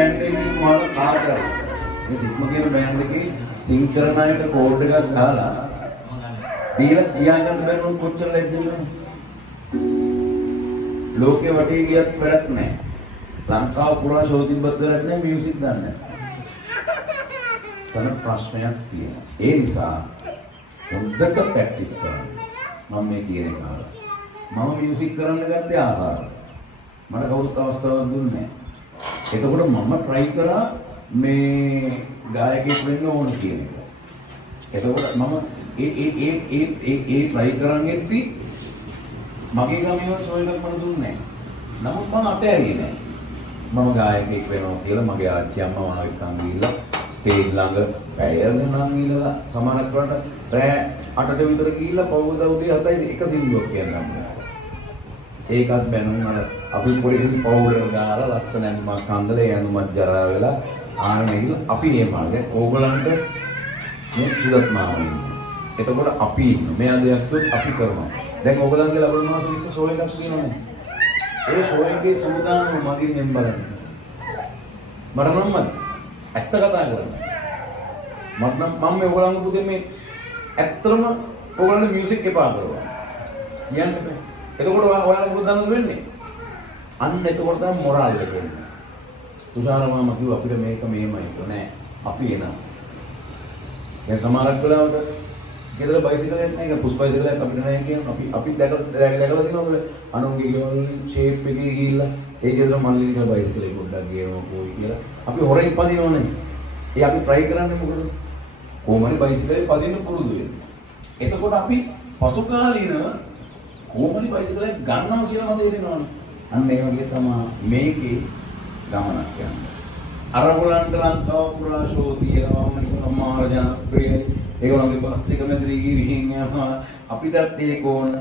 Band එකකින් මොහොත කාටද මේ සිග්ම කියන බෑන්ඩ් එකේ සිං කරන අයට කෝඩ් එකක් ගහලා දීලා තියාගන්න බැරුව කොච්චර ලැජ්ජද ලෝකේ වටේ ගියත් වැඩක් නැහැ ලංකාව පුරා ෂෝ තිබ්බත් වැඩක් නැහැ මියුසික් දන්නේ නැහැ තන ප්‍රශ්නයක් තියෙනවා ඒ නිසා හොඳට ප්‍රැක්ටිස් කරන්න මම මේ කියන එක අහලා මම මියුසික් කරන්න ගත්තේ ආසාවට මට කවුරුත් අවස්ථාවක් දුන්නේ නැහැ එතකොට මම try කරා මේ ගායකයෙක් වෙන්න ඕන කියන එක එතකොට මම ඒ try කරන් එද්දි මගේ ගමේවත් ෂෝ එකක් මට දුන්නේ නැහැ නමුත් මම අතෑරියේ නැහැ මම ගායකයෙක් වෙනවා කියලා මගේ ආච්චි අම්මා මාව එක්කන් ගිහිල්ලා ස්ටේජ් ළඟ පැය ගණන් ඉඳලා සමානක් කරලා රෑ 8ට විතර ගිහිල්ලා පවුද උදේ 7යි එක සින්දුවක් කියන්නම් ඒකත් බැනුම් අර අපි පොඩි පවුඩර් දාලා ලස්සන ඇඳුමක් කන්දලේ ඇඳුමක් ජරා වෙලා ආයෙ නැගිලා අපි එහෙමයි දැන් ඕගලන්ට මේ සුදත් මාමා ඉන්නවා එතකොට අපි ඉන්නවා මෙයා දෙයක් කිව්වොත් අපි කරනවා දැන් ඕගලන්ගේ ලබන මාස 20 ෂෝ එකක් තියෙනවනේ ඒ ෂෝ එකේ සූදානම් මදින් එම් බලන්න මට නම් මදි ඇත්ත කතා කරන්නේ මට නම් මම මේ ඕගලන්ගේ පුතේ මේ ඇත්තම ඕගලන්ගේ මියුසික් එපා කරනවා කියන්න බෑ එතකොට ඔයාලා මොකද දන්නද වෙන්නේ අන්න එතකොට තමයි මොරාල් එක වෙන්නේ තුෂාර මාමා කිව්වා අපිට මේක මෙහෙමයි කිව්වා නෑ අපි එනවා දැන් සමහරක් වෙලාවට ගෙදර බයිසිකලයක් නැහැ ඒක පුෂ් බයිසිකලයක් අපිට නැහැ කියනවා අපි දැකලා තියෙනවද අනුන්ගේ ගෙවල් ෂේප් එකේ ගිහිල්ලා ඒ ගෙදර මල්ලි කියලා බයිසිකලේ පොඩ්ඩක් ගේනවා පොයි කියලා අපි හොරෙන් පදිනවනේ ඒ අපි try කරන්නේ මොකද කොහොමද බයිසිකලේ පදින්න පුරුදු වෙන්නේ එතකොට අපි පසු කාලීනව කොහොමද බයිසිකලයක් ගන්නවා කියලා මතක වෙනවනේ. අන්න ඒ වගේ තමයි මේකේ ගමනක් යන්නේ. අරගලන්ට ලංකාව පුරා ෂෝ තියෙනවා මම මහරජා ප්‍රියයි. ඒගොල්ලෝගේ බස් එක මැදිරි ගිහින් යනවා. අපිටත් ඒක ඕන.